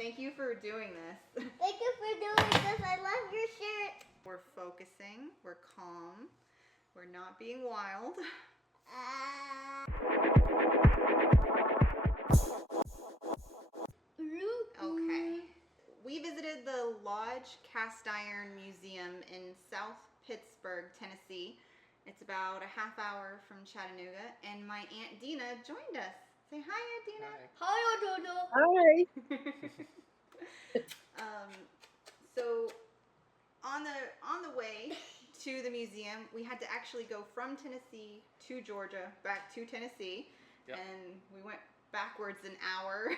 Thank you for doing this. Thank you for doing this. I love your shirt. We're focusing. We're calm. We're not being wild. Okay. We visited the Lodge Cast Iron Museum in South Pittsburg, Tennessee. It's about a half hour from Chattanooga, and my Aunt Dina joined us. Say hi, Aunt Dina. Hi, Dodo. Hi. So on the way to the museum, we had to actually go from Tennessee to Georgia, back to Tennessee, and we went backwards an hour.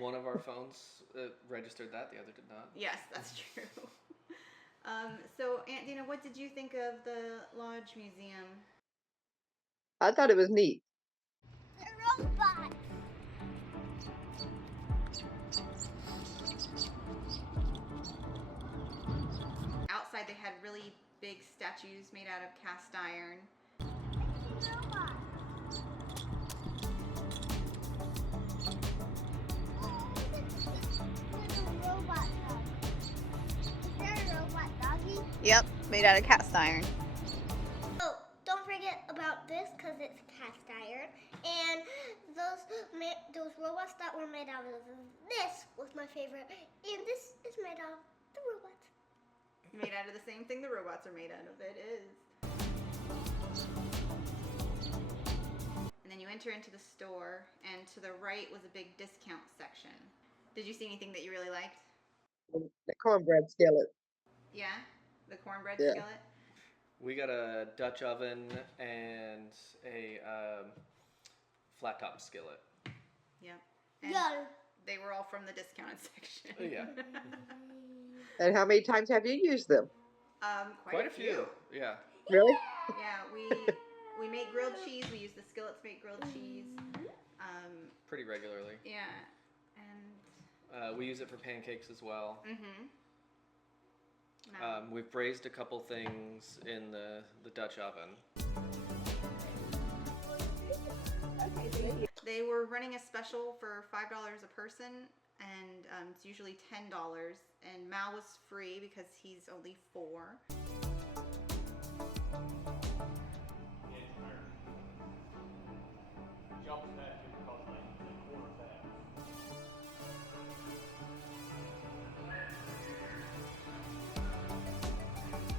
One of our phones registered that, the other did not. Yes, that's true. So Aunt Dina, what did you think of the Lodge Museum? I thought it was neat. The robot. Outside they had really big statues made out of cast iron. It's a robot. Robot dog. Is there a robot doggy? Yep, made out of cast iron. Oh, don't forget about this because it's cast iron. And those robots that were made out of this was my favorite. And this is made out of the robots. Made out of the same thing the robots are made out of. It is. And then you enter into the store, and to the right was a big discount section. Did you see anything that you really liked? The cornbread skillet. Yeah? The cornbread Yeah. skillet? We got a Dutch oven and a flat top skillet. Yep. And Yeah. they were all from the discounted section. Yeah. And how many times have you used them? Quite a few. Yeah. Really? Yeah, we make grilled cheese. We use the skillet to make grilled cheese. Pretty regularly. Yeah, and We use it for pancakes as well. no. We've braised a couple things in the Dutch oven. They were running a special for $5 a person, and it's usually $10. And Mal was free because he's only 4.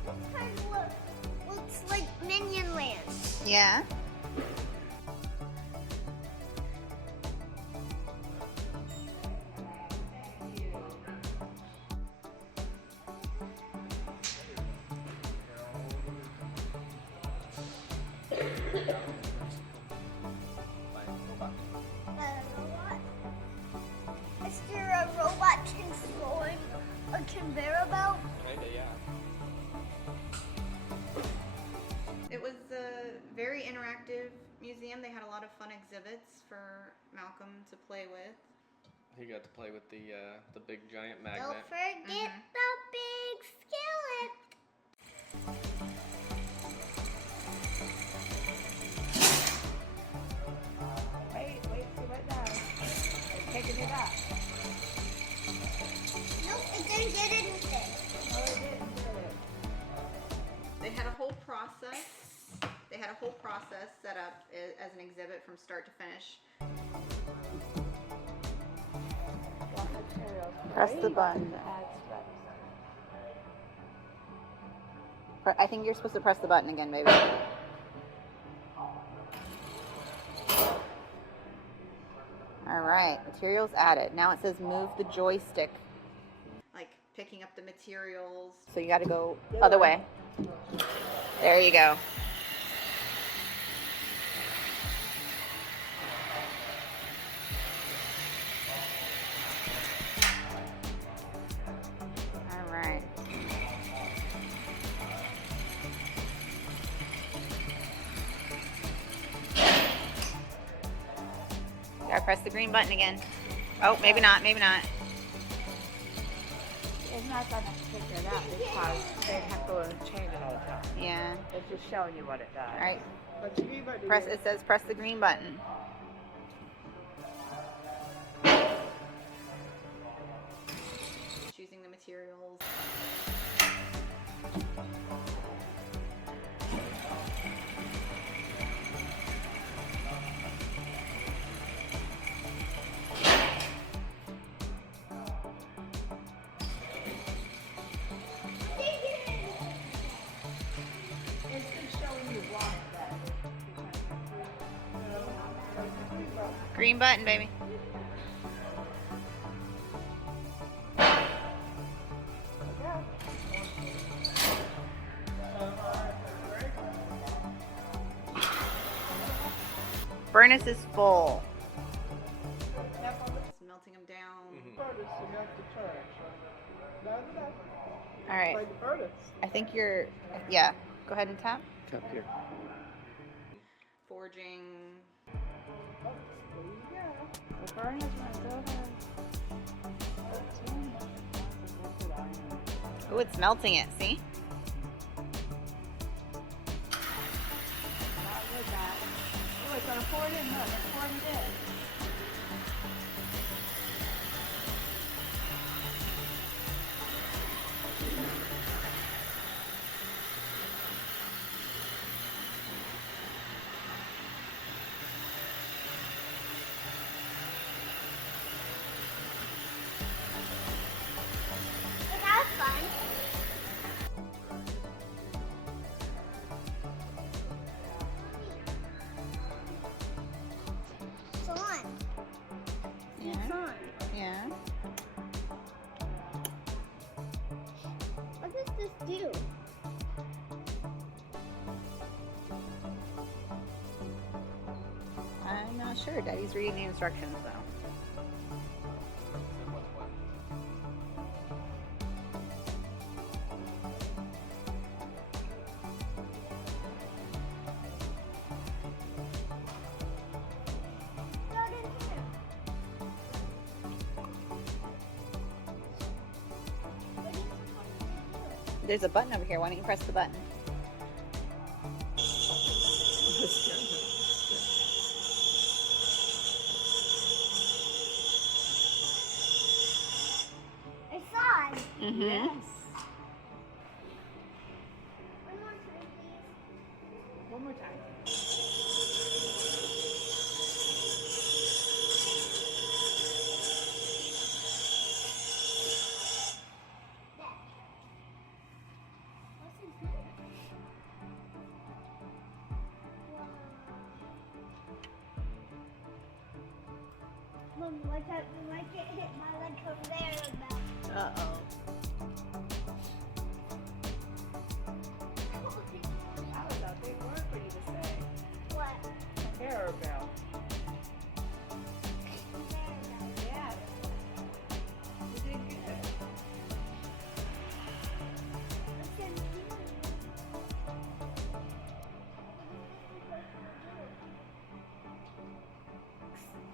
This kind of looks like Minion Land. Yeah. Is there a robot controlling a conveyor belt? Kinda, yeah. It was a very interactive museum. They had a lot of fun exhibits for Malcolm to play with. He got to play with the big giant magnet. Don't forget the big skillet. Wait, see what it does. It's taking it up. Nope, it didn't get anything. No, it didn't, did it? They had a whole process. They had a whole process set up as an exhibit from start to finish. Raw materials. Press the button. Add steps. I think you're supposed to press the button again, baby. All right, materials added. Now it says move the joystick. Like picking up the materials. So you got to go other way. There you go. All right. Gotta press the green button again. Oh, maybe not, maybe not. It's not going to figure it out because they have to change it all the time. Yeah. It's just showing you what it does. All right. Press. It says press the green button. Green button, baby. Furnace is full. Just melting them down. All right. I think you're, yeah. Go ahead and tap. Tap here. Forging. The furnace runs over. Oh, it's melting it, see? Not with that. Oh, it's gonna pour it in. Look, it's pouring it in. But that was fun. It's on. Yeah. It's on. Yeah. What does this do? I'm not sure. Daddy's reading the instructions though. Throw it in here. What are you supposed to do? There's a button over here. Why don't you press the button? It's on. Mm-hmm. Yes. One more time, please. One more time. There. What's in here? Wow. Mom, watch out. You might get hit by the conveyor belt. Uh-oh. That was a big word for you to say. What? Conveyor belt. Conveyor belt. Yeah. You did good. What's in here?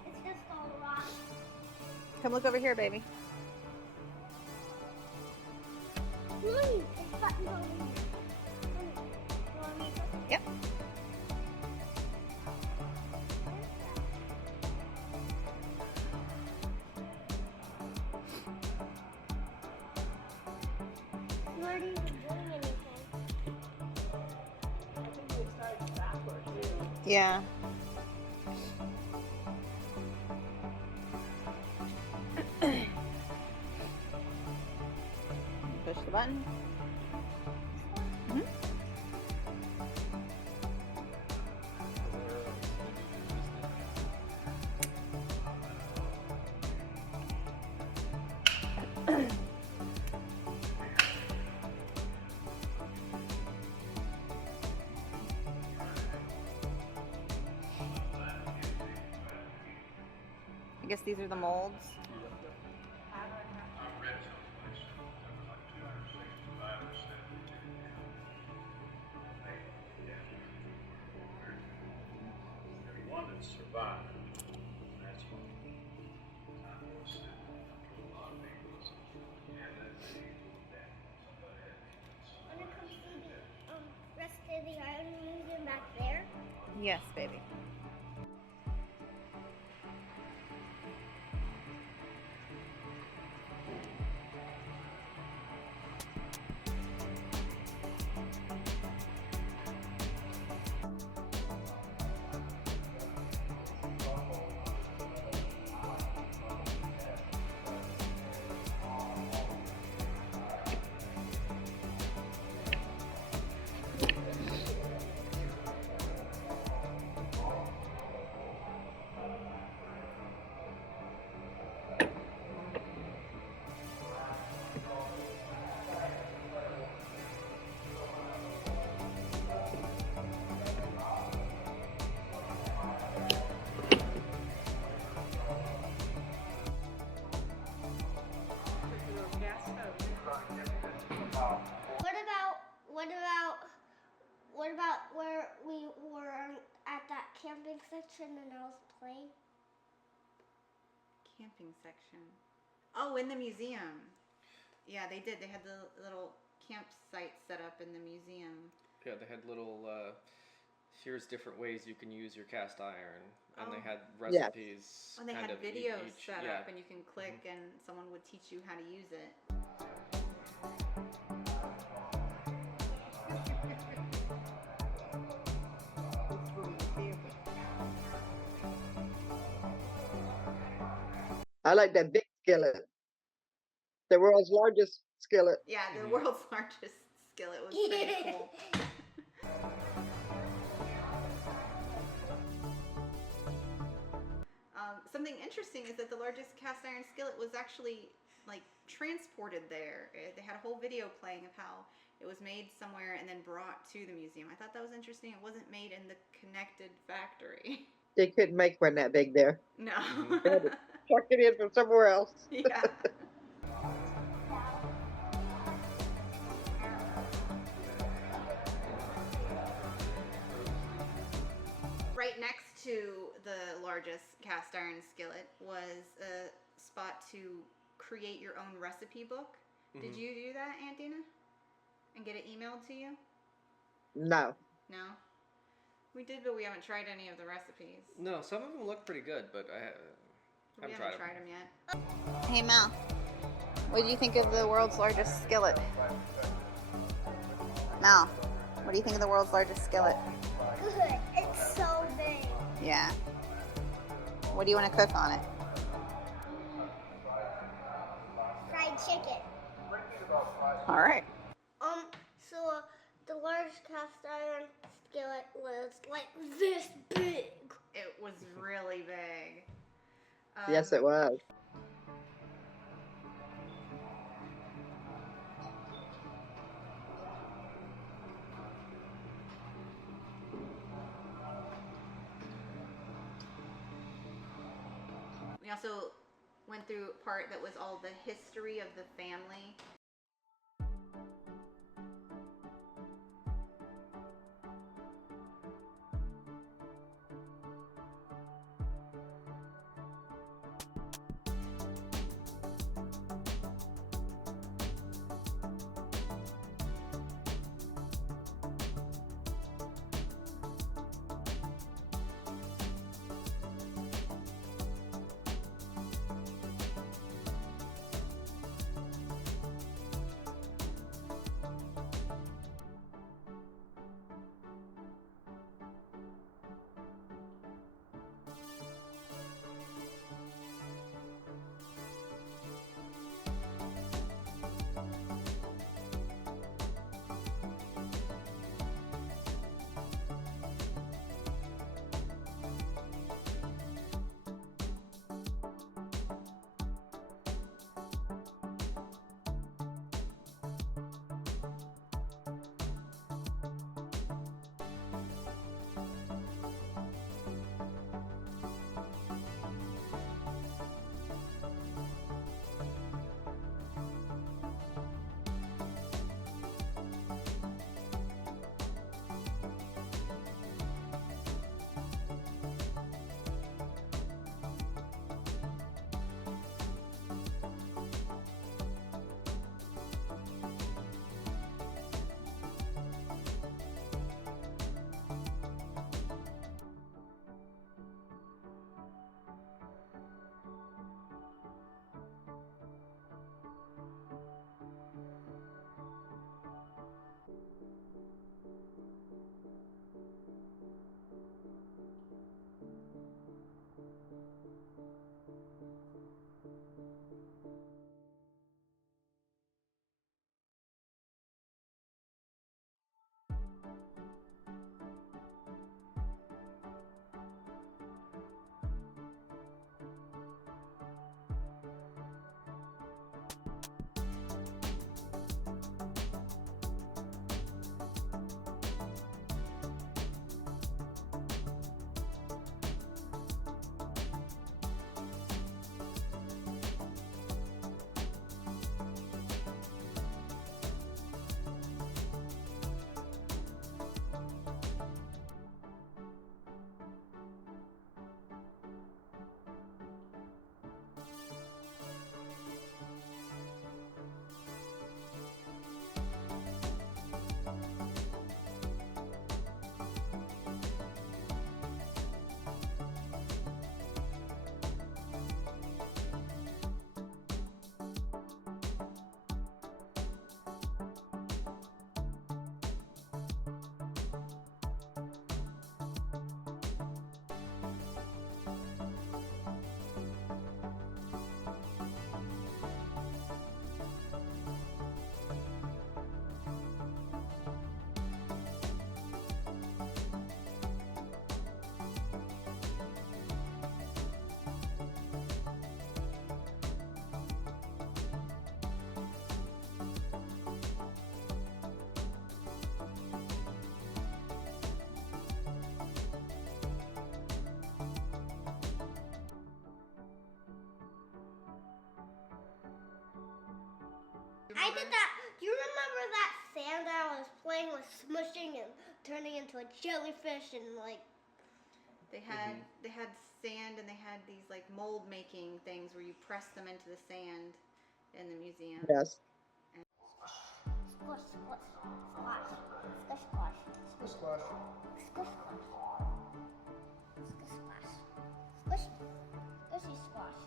It's just all rock. Come look over here, baby. Mommy, it's button over here. Mommy, you want me to- Yep. You weren't even doing anything. I think we started backwards. Yeah. Push the button. Mhm. I guess these are the molds. One that survived. That's what. I noticed it after a lot of people. Yeah, that's that. Wanna come see the rest of the iron museum back there? Yes, baby. section and I was playing. Camping section. Oh, in the museum. Yeah, they did. They had the little campsite set up in the museum. Yeah, they had little. Here's different ways you can use your cast iron, and they had Yes. recipes. And they kind had of videos each, set yeah. up, and you can click, and someone would teach you how to use it. I like that big skillet. The world's largest skillet. Yeah, the world's largest skillet was pretty cool. Something interesting is that the largest cast iron skillet was actually like transported there. They had a whole video playing of how it was made somewhere and then brought to the museum. I thought that was interesting. It wasn't made in the connected factory. They couldn't make one that big there. No. They had to truck it in from somewhere else. Yeah. Right next to the largest cast iron skillet was a spot to create your own recipe book. Did you do that, Aunt Dana? And get it emailed to you? No. No? We did, but we haven't tried any of the recipes. No, some of them look pretty good, but I We haven't haven't tried tried them yet. Hey Mel, what do you think of the world's largest skillet? Mel, what do you think of the world's largest skillet? Good. It's so big. Yeah. What do you want to cook on it? Fried chicken. All right. So the large cast iron skillet was like this big. It was really big. Yes, it was. We also went through a part that was all the history of the family. I did that. Do you remember that sand that I was playing with, smushing and turning into a jellyfish and like? They had sand, and they had these like mold making things where you press them into the sand in the museum. Yes. Squish, squish, squash, squish, squash, squish, squash, squish, squash, squish, squash, squish, squishy squash.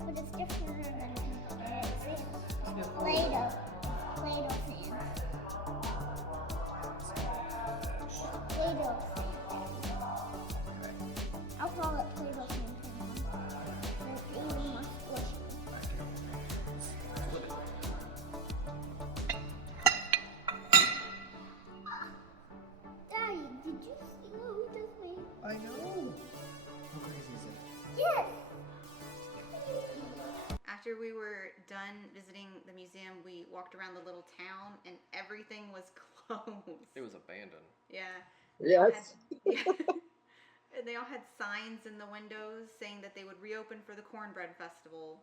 But it's different than sand. Play-Doh sand. Play-Doh sand. I'll call it Play-Doh sand. It's even more squishy. Daddy, did you see what we just made? I know. How crazy is it? Yes! After we were done visiting the museum, we walked around the little town, and everything was closed. It was abandoned. Yeah. Yes. And they all had signs in the windows saying that they would reopen for the Cornbread Festival.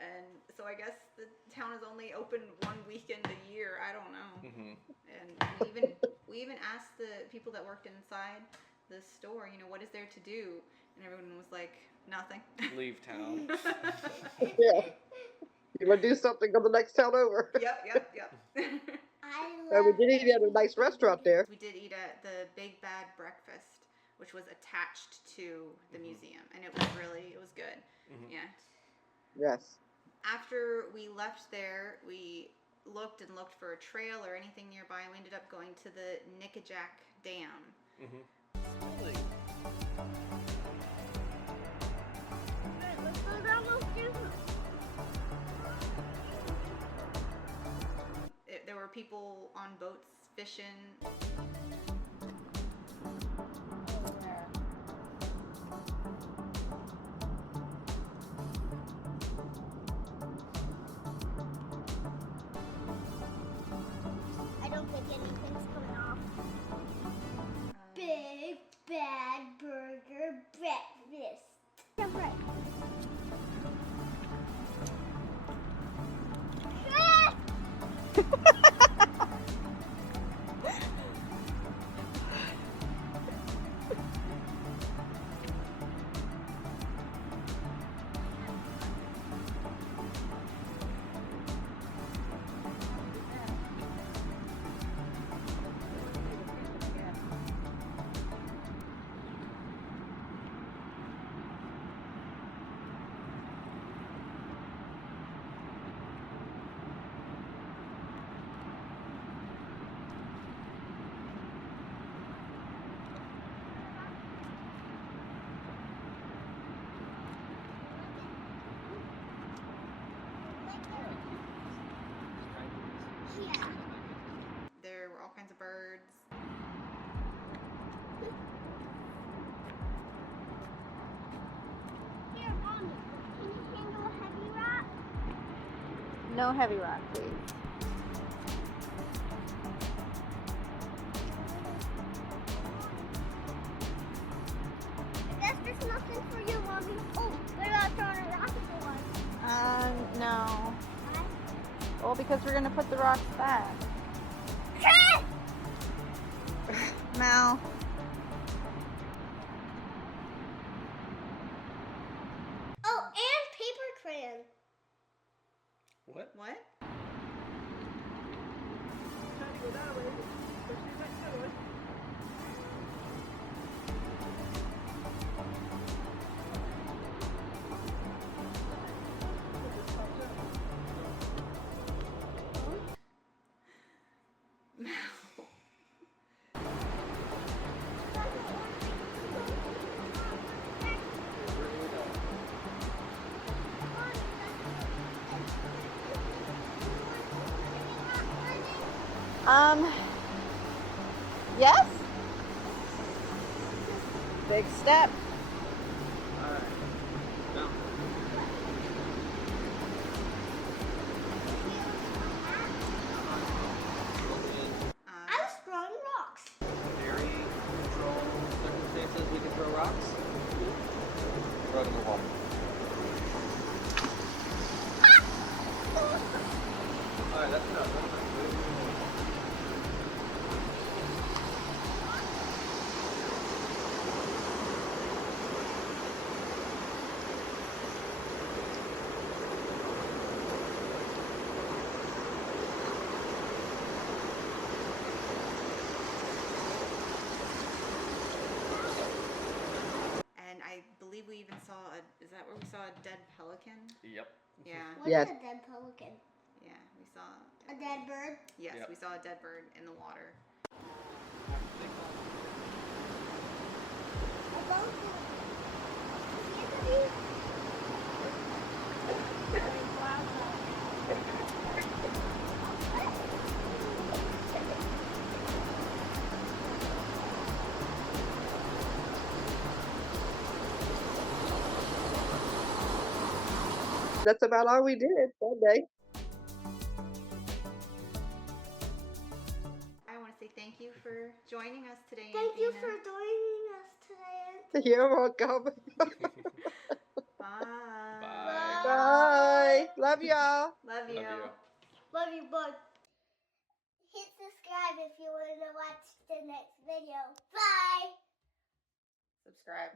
And so I guess the town is only open one weekend a year. I don't know. And we even asked the people that worked inside the store, you know, what is there to do? And everyone was like, nothing. Leave town. Yeah. You want to do something, go to the next town over. Yep. And we did eat at a nice restaurant there. We did eat at the Big Bad Breakfast, which was attached to the museum, and it was good. Yeah. Yes. After we left there, we looked for a trail or anything nearby, and we ended up going to the Nickajack Dam. Really? Let's go down those stairs. There were people on boats fishing. I don't think anything's coming off. Big Bad Burger Breakfast. Jump right. Yeah. There were all kinds of birds. Here, Mommy, can you handle a heavy rock? No heavy rock, please. I guess there's nothing for you, Mommy. Oh, what about throwing a rock at the one? No. Why? Well, because we're gonna put the rocks back. Mal. Oh, and paper crayon. What? What? Yes? Big step. Alright. Now. I was throwing rocks. Very controlled circumstances we can throw rocks. Throw it in the water. saw is that where we saw a dead pelican? Yep. Yeah. What's Yes. a dead pelican? Yeah, we saw. A dead bird? Yes, Yep. we saw a dead bird in the water. That's about all we did that day. I want to say thank you for joining us today. Thank you Anthena. for joining us today. You're welcome. Bye. Bye. Bye. Love y'all. Love you. Love you. Love you, bud. Hit subscribe if you want to watch the next video. Bye. Subscribe.